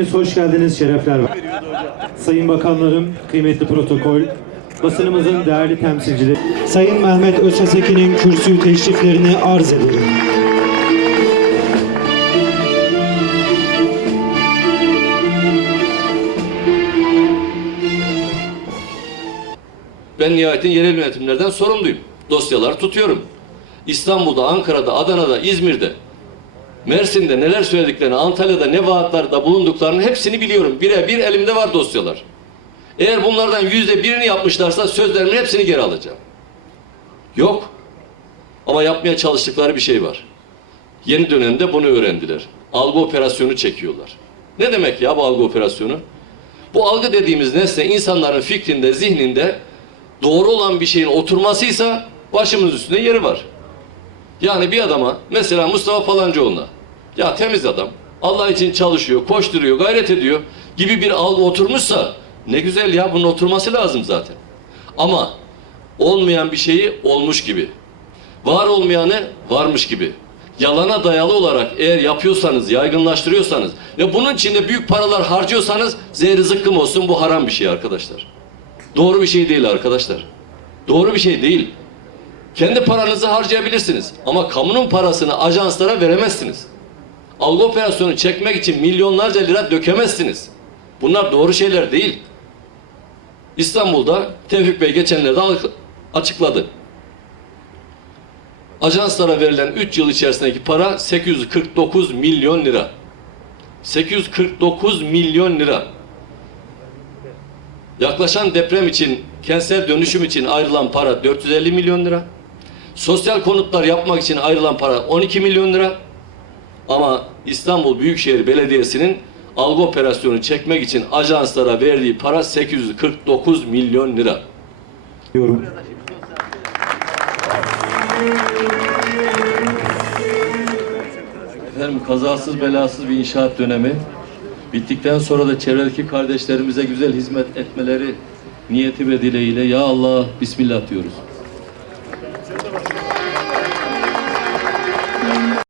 Hepiniz hoş geldiniz, şerefler ver. Sayın Bakanlarım, kıymetli protokol, basınımızın değerli temsilcileri, Sayın Mehmet Öztesekin'in kürsü teşriflerini arz ederim. Ben nihayetin yerel yönetimlerden sorumluyum. Dosyalar tutuyorum. İstanbul'da, Ankara'da, Adana'da, İzmir'de, Mersin'de neler söylediklerini, Antalya'da ne vaatlerde bulunduklarını hepsini biliyorum. Birebir elimde var dosyalar. Eğer bunlardan yüzde birini yapmışlarsa sözlerimin hepsini geri alacağım. Yok. Ama yapmaya çalıştıkları bir şey var. Yeni dönemde bunu öğrendiler. Algı operasyonu çekiyorlar. Ne demek ya bu algı operasyonu? Bu algı dediğimiz nesne insanların fikrinde, zihninde doğru olan bir şeyin oturmasıysa başımız üstünde yeri var. Yani bir adama mesela Mustafa Palancıoğlu'na ya temiz adam Allah için çalışıyor, koşturuyor, gayret ediyor gibi bir algı oturmuşsa ne güzel ya bunun oturması lazım zaten. Ama olmayan bir şeyi olmuş gibi, var olmayanı varmış gibi, yalana dayalı olarak eğer yapıyorsanız, yaygınlaştırıyorsanız ve bunun içinde büyük paralar harcıyorsanız zehri zıkkım olsun bu haram bir şey arkadaşlar. Doğru bir şey değil arkadaşlar. Doğru bir şey değil. Kendi paranızı harcayabilirsiniz ama kamunun parasını ajanslara veremezsiniz. Algı operasyonu çekmek için milyonlarca lira dökemezsiniz. Bunlar doğru şeyler değil. İstanbul'da Tevfik Bey geçenlerde açıkladı. Ajanslara verilen 3 yıl içerisindeki para 849 milyon lira. 849 milyon lira. Yaklaşan deprem için, kentsel dönüşüm için ayrılan para 450 milyon lira. Sosyal konutlar yapmak için ayrılan para 12 milyon lira. Ama İstanbul Büyükşehir Belediyesi'nin algı operasyonu çekmek için ajanslara verdiği para 849 milyon lira. Diyorum. Efendim kazasız belasız bir inşaat dönemi. Bittikten sonra da çevredeki kardeşlerimize güzel hizmet etmeleri niyeti ve dileğiyle ya Allah Bismillah diyoruz. Спасибо.